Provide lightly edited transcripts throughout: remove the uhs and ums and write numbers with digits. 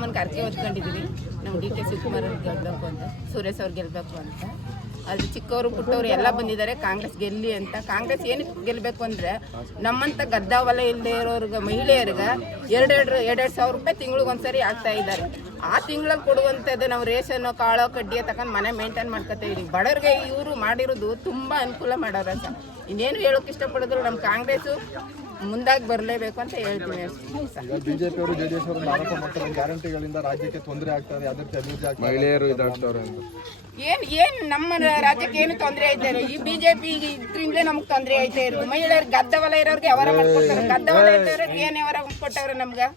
ಚಾಮುಂಡಮ್ಮನಿಗೆ ಅರ್ಕೆ ಹೊತ್ಕೊಂಡಿದ್ದೀವಿ. ನಮ್ಮ D K Shivakumar ಅವ್ರು ಗೆಲ್ಲಬೇಕು ಅಂತ, ಸುರೇಶ್ ಅವ್ರು ಗೆಲ್ಲಬೇಕು ಅಂತ. ಅದು ಚಿಕ್ಕವರು ಪುಟ್ಟವರು ಎಲ್ಲ ಬಂದಿದ್ದಾರೆ ಕಾಂಗ್ರೆಸ್ ಗೆಲ್ಲಿ ಅಂತ. ಕಾಂಗ್ರೆಸ್ ಏನಕ್ಕೆ ಗೆಲ್ಲಬೇಕು ಅಂದರೆ ನಮ್ಮಂಥ ಗದ್ದ ಹೊಲ ಇಲ್ಲದೆ ಇರೋರ್ಗೆ ಮಹಿಳೆಯರಿಗೆ ಎರಡು ಸಾವಿರ ರೂಪಾಯಿ ತಿಂಗಳಿಗೊಂದ್ಸರಿ ಆಗ್ತಾ ಇದ್ದಾರೆ. ಆ ತಿಂಗಳಲ್ಲಿ ಕೊಡುವಂಥದ್ದು ನಾವು ರೇಷನ್ನು ಕಾಳು ಕಡ್ಡಿಯ ತಗೊಂಡು ಮನೆ ಮೇಂಟೈನ್ ಮಾಡ್ಕೊತಾ ಇದೀವಿ. ಬಡವ್ರಿಗೆ ಇವರು ಮಾಡಿರೋದು ತುಂಬ ಅನುಕೂಲ ಮಾಡೋರು ಅಂತ. ಇನ್ನೇನು ಹೇಳೋಕೆ ಇಷ್ಟಪಡೋದ್ರು ನಮ್ಮ ಕಾಂಗ್ರೆಸ್ಸು ಮುಂದಾಗಿ ಬರಲೇಬೇಕು ಅಂತ ಹೇಳ್ತೀನಿ. ಬಿಜೆಪಿ ಅವರು ಜೆಡಿಎಸ್ ಅವರು ಆರೋಪ ಮಾಡ್ತಾರೆ ಗ್ಯಾರಂಟಿಗಳಿಂದ ರಾಜ್ಯಕ್ಕೆ ತೊಂದರೆ ಆಗ್ತದೆ, ಅದೇ ಅಭಿವೃದ್ಧಿ ಆಗ್ತದೆ, ಮಹಿಳೆಯರು ಇದಾಗ್ತವ್ರೆ ಅಂತ. ಏನು ನಮ್ಮ ರಾಜ್ಯಕ್ಕೆ ಏನು ತೊಂದರೆ ಐತೆ? ಈ ಬಿಜೆಪಿ ಇದರಿಂದ ನಮ್ಗೆ ತೊಂದರೆ ಐತೆ ಇರೋದು. ಮಹಿಳೆಯರಿಗೆ ಗದ್ದ ಹೊಲ ಇರೋರಿಗೆ ಅವರ ಮಾಡ್ಕೊಡ್ತಾರೆ, ಗದ್ದ ಹೊಲ ಇದ್ದವ್ರಿಗೆ ಏನೇ ಅವರ ಕೊಟ್ಟವ್ರೆ ನಮ್ಗೆ.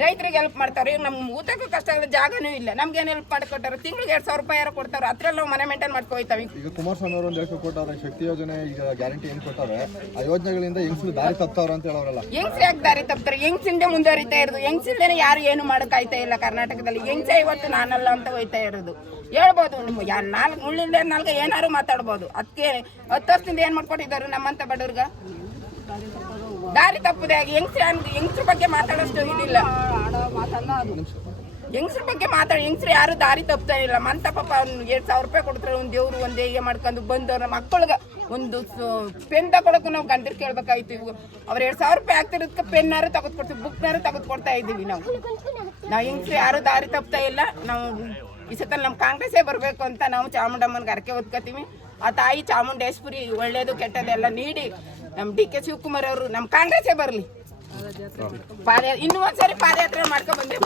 ರೈತರಿಗೆ ಹೆಲ್ಪ್ ಮಾಡ್ತಾರೆ. ಈಗ ನಮ್ಗೆ ಊಟಕ್ಕೂ ಕಷ್ಟ ಆಗಲ್ಲ, ಜಾಗನೂ ಇಲ್ಲ, ನಮ್ಗೇನು ಹೆಲ್ಪ್ ಮಾಡಿಕೊಟ್ಟಾರೆ? ತಿಂಗಳಿಗೆ 2,000 ರೂಪಾಯಿ ಯಾರು ಕೊಡ್ತಾರೆ? ಅದ್ರಲ್ಲಿ ನಾವು ಮನೆ ಮೇಂಟೈನ್ ಮಾಡ್ಕೊಯ್ತಾವೆ. ಈಗ ಕುಮಾರಸ್ವಾಮಿ ಅವರು ಒಂದು ಹೇಳ್ಕೊ ಕೊಟ್ಟವ್ರೆ, ಶಕ್ತಿ ಯೋಜನೆ ಈಗ ಗ್ಯಾರಂಟಿ ಏನು ಕೊಟ್ಟಾರೆ ಆ ಯೋಜನೆಗಳಿಂದ ಹೆಂಗ್ಸು ದಾರಿ ತಪ್ತವ್ರ ಅಂತ ಹೇಳೋರಲ್ಲ. ಹೆಂಗ್ಸ್ ಯಾಕೆ ದಾರಿ ತಪ್ತಾರೆ? ಹೆಂಗ್ಸಿಂದೆ ಮುಂದುವರಿತಾ ಇರೋದು. ಹೆಂಗ್ಸಿಂದೇನೆ ಯಾರು ಏನು ಮಾಡೋಕ್ಕಾಯ್ತಾ ಇಲ್ಲ ಕರ್ನಾಟಕದಲ್ಲಿ. ಹೆಂಗ್ಸೆ ಇವತ್ತು ನಾನಲ್ಲ ಅಂತ ಹೋಯ್ತಾ ಇರೋದು. ಹೇಳ್ಬೋದು ನಿಮ್ಗೆ ಮುಳ್ಳಿಂದ ನಾಲ್ಕು ಏನಾರು ಮಾತಾಡ್ಬೋದು. ಅದಕ್ಕೆ 10 ವರ್ಷದಿಂದ ಏನು ಮಾಡ್ಕೊಟ್ಟಿದ್ದಾರೆ ನಮ್ಮಂತ ಬಡವ್ರಿಗೆ? ದಾರಿ ತಪ್ಪದೆ ಹೆಂಗ್ಸ್ರ ಬಗ್ಗೆ ಮಾತಾಡೋಷ್ಟು ಇದಿಲ್ಲ. ಹೆಂಗ್ಸ್ರ ಬಗ್ಗೆ ಹೆಂಗ್ಸ್ರು ಯಾರು ದಾರಿ ತಪ್ತಾ ಇಲ್ಲ. ಮಂತ ಪಾಪ 2,000 ರೂಪಾಯಿ ಕೊಡ್ತಾರೆ. ಒಂದು ದೇವ್ರು ಒಂದು ಹೇಗೆ ಮಾಡ್ಕೊಂಡು ಬಂದವ್ರ ಮಕ್ಕಳಿಗೆ ಒಂದು ಪೆನ್ ತಗೊಳಕ್ಕೂ ನಾವು ಗಂಡರು ಕೇಳ್ಬೇಕಾಯ್ತು. ಇವು ಅವ್ರು 2,000 ರೂಪಾಯಿ ಆಗ್ತಿರೋದಕ್ಕೆ ಪೆನ್ನಾರು ತೆಗೆದುಕೊಡ್ತೀವಿ, ಬುಕ್ನಾರು ತೆಗೆದುಕೊಡ್ತಾ ಇದ್ದೀವಿ. ನಾವು ಹೆಂಗ್ಸ್ರು ಯಾರು ದಾರಿ ತಪ್ತಾ ಇಲ್ಲ. ನಾವು ಈ ಸತ ನಮ್ಮ ಕಾಂಗ್ರೆಸ್ಸೇ ಬರಬೇಕು ಅಂತ ನಾವು ಚಾಮುಂಡಮ್ಮನಿಗೆ ಅರಕೆ ಹೊತ್ಕೋತೀವಿ. ಆ ತಾಯಿ ಚಾಮುಂಡೇಶ್ವರಿ ಒಳ್ಳೇದು ಕೆಟ್ಟದೆಲ್ಲ ನೀಡಿ ನಮ್ಮ ಡಿ ಕೆ ಶಿವಕುಮಾರ್ ಅವರು ನಮ್ಮ ಕಾಂಗ್ರೆಸ್ಸೇ ಬರಲಿ. ಇನ್ನೂ ಒಂದ್ಸರಿ ಪಾದಯಾತ್ರೆ ಮಾಡ್ಕೊಂಡು ಬಂದೆ.